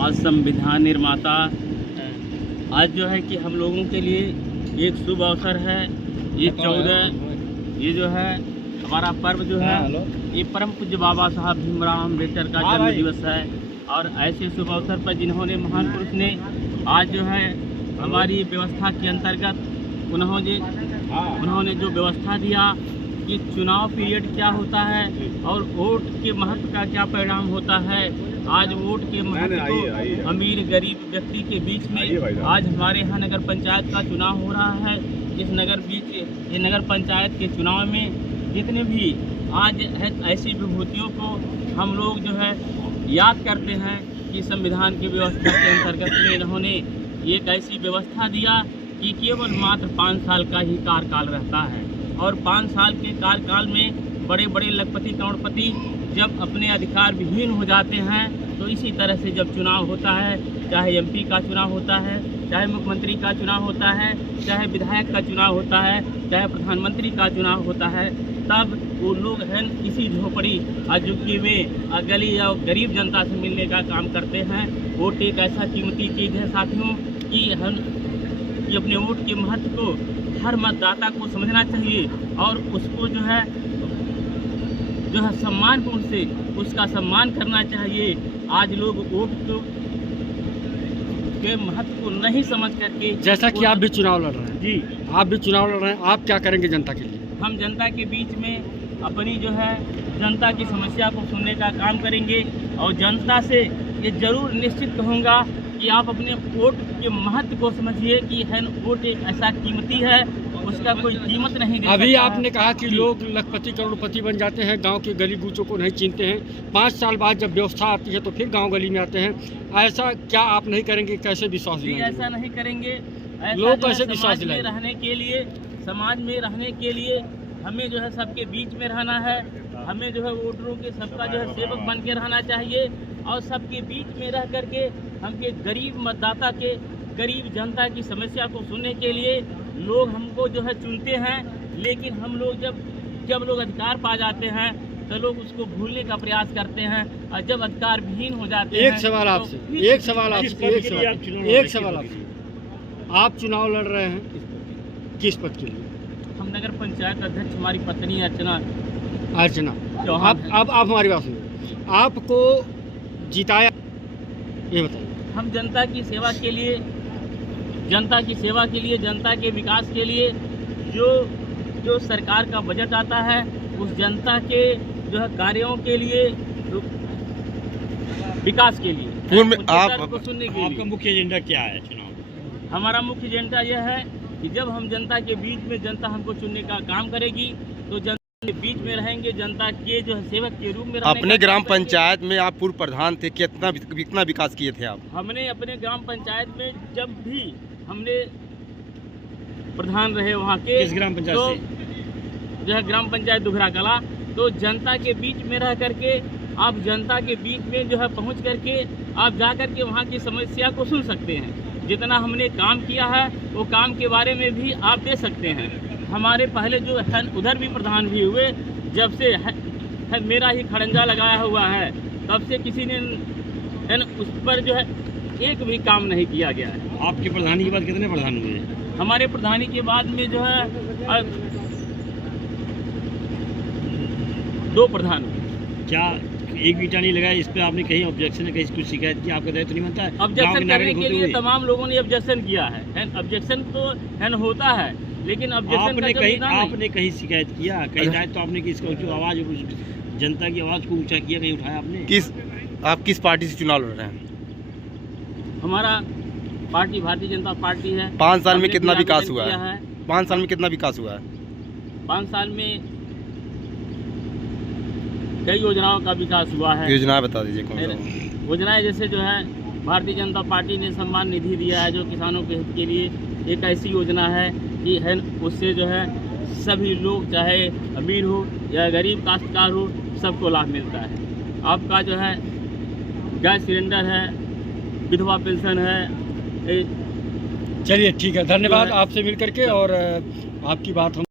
आज संविधान निर्माता, आज जो है कि हम लोगों के लिए एक शुभ अवसर है। ये 14 ये जो है हमारा पर्व जो है ये परम पूज्य बाबा साहब भीमराव अम्बेडकर का जन्म दिवस है। और ऐसे शुभ अवसर पर जिन्होंने महान पुरुष ने आज जो है हमारी व्यवस्था के अंतर्गत उन्होंने जो व्यवस्था दिया कि चुनाव पीरियड क्या होता है और वोट के महत्व का क्या परिणाम होता है। आज वोट के महत्व को अमीर गरीब व्यक्ति के बीच में आज हमारे यहाँ नगर पंचायत का चुनाव हो रहा है। इस नगर पंचायत के चुनाव में जितने भी आज ऐसी विभूतियों को हम लोग जो है याद करते हैं कि संविधान की व्यवस्था के अंतर्गत में इन्होंने एक ऐसी व्यवस्था दिया कि केवल मात्र 5 साल का ही कार्यकाल रहता है। और 5 साल के कार्यकाल में बड़े बड़े लखपति करोड़पति जब अपने अधिकार विहीन हो जाते हैं तो इसी तरह से जब चुनाव होता है, चाहे एमपी का चुनाव होता है, चाहे मुख्यमंत्री का चुनाव होता है, चाहे विधायक का चुनाव होता है, चाहे प्रधानमंत्री का चुनाव होता है, तब वो लोग हैं इसी झोपड़ी झुग्गी में गली या गरीब जनता से मिलने का काम करते हैं। वोट एक ऐसा कीमती चीज़ है साथियों कि अपने वोट के महत्व को हर मतदाता को समझना चाहिए और उसको जो है सम्मानपूर्ण से उसका सम्मान करना चाहिए। आज लोग वोट के महत्व को नहीं समझ करके, जैसा कि आप भी चुनाव लड़ रहे हैं, जी आप भी चुनाव लड़ रहे हैं, आप क्या करेंगे जनता के लिए? हम जनता के बीच में अपनी जो है जनता की समस्या को सुनने का काम करेंगे और जनता से ये जरूर निश्चित कहूँगा कि आप अपने वोट के महत्व को समझिए कि वोट एक ऐसा कीमती है, उसका कोई कीमत नहीं दे सकता। अभी आपने कहा कि लोग लखपति करोड़पति बन जाते हैं, गांव के गली गूचों को नहीं चिनते हैं, 5 साल बाद जब व्यवस्था आती है तो फिर गांव गली में आते हैं। ऐसा क्या आप नहीं करेंगे? कैसे विश्वास दिलाएंगे? ऐसा नहीं करेंगे। लोग कैसे विश्वास दिलाएंगे? रहने के लिए, समाज में रहने के लिए हमें जो है सबके बीच में रहना है। हमें जो है वोटरों के सबका जो है सेवक बन के रहना चाहिए और सबके बीच में रह करके हमके गरीब मतदाता के, गरीब जनता की समस्या को सुनने के लिए लोग हमको जो है चुनते हैं। लेकिन हम लोग जब लोग अधिकार पा जाते हैं तो लोग उसको भूलने का प्रयास करते हैं और जब अधिकार विहीन हो जाते हैं। एक सवाल आपसे, एक सवाल आपसे, आप चुनाव लड़ रहे हैं किस पद के लिए? हम नगर पंचायत अध्यक्ष, हमारी पत्नी अर्चना। अब आप हमारी बात सुनिए, आपको जिताया, ये बताइए। हम जनता की सेवा के लिए, जनता के विकास के लिए जो सरकार का बजट आता है उस जनता के जो है कार्यों के लिए, विकास के लिए आपको सुनने के लिए आपका मुख्य एजेंडा क्या है चुनाव? हमारा मुख्य एजेंडा यह है कि जब हम जनता के बीच में, जनता हमको चुनने का काम करेगी तो जनता के बीच में रहेंगे, जनता के जो है सेवक के रूप में। अपने ग्राम पंचायत में आप पूर्व प्रधान थे, कितना विकास किए थे आप? हमने अपने ग्राम पंचायत में जब भी हमने प्रधान रहे वहाँ के, किस ग्राम पंचायत तो जो है ग्राम पंचायत दुघरा कला, तो जनता के बीच में रह करके आप जनता के बीच में जो है पहुँच करके आप जा करके वहाँ की समस्या को सुन सकते हैं। जितना हमने काम किया है वो काम के बारे में भी आप दे सकते हैं। हमारे पहले जो है उधर भी प्रधान भी हुए, जब से है मेरा ही खड़ंजा लगाया हुआ है तब से किसी ने उस पर जो है एक भी काम नहीं किया गया है। आपके प्रधानी के बाद कितने प्रधान हुए? हमारे प्रधानी के बाद में जो है 2 प्रधान हुए। क्या एक भी ईंटा नहीं लगाया? इस पे आपने कहीं ऑब्जेक्शन है, कहीं कुछ शिकायत की? आपका दायित्व नहीं बनता है? ऑब्जेक्शन करने के लिए तमाम लोगों ने ऑब्जेक्शन किया है। ऑब्जेक्शन तो होता है, लेकिन ऑब्जेक्शन आपने कहीं शिकायत किया? कहीं जाए तो आपने इसको आवाज़, जनता की आवाज़ को ऊंचा किया, कहीं उठाया आपने? आप किस पार्टी से चुनाव लड़ रहे हैं? हमारा पार्टी भारतीय जनता पार्टी है। 5 साल में कितना विकास हुआ है? 5 साल में कितना विकास हुआ है? 5 साल में कई योजनाओं का विकास हुआ है। योजनाएं बता दीजिए कौन सा? योजनाएं जैसे जो है भारतीय जनता पार्टी ने सम्मान निधि दिया है जो किसानों के हित के लिए। एक ऐसी योजना है कि उससे जो है सभी लोग, चाहे अमीर हो या गरीब काश्तकार हो, सबको लाभ मिलता है। आपका जो है गैस सिलेंडर है, विधवा पेंशन है। चलिए ठीक है, धन्यवाद आपसे मिल करके, और आपकी बात हम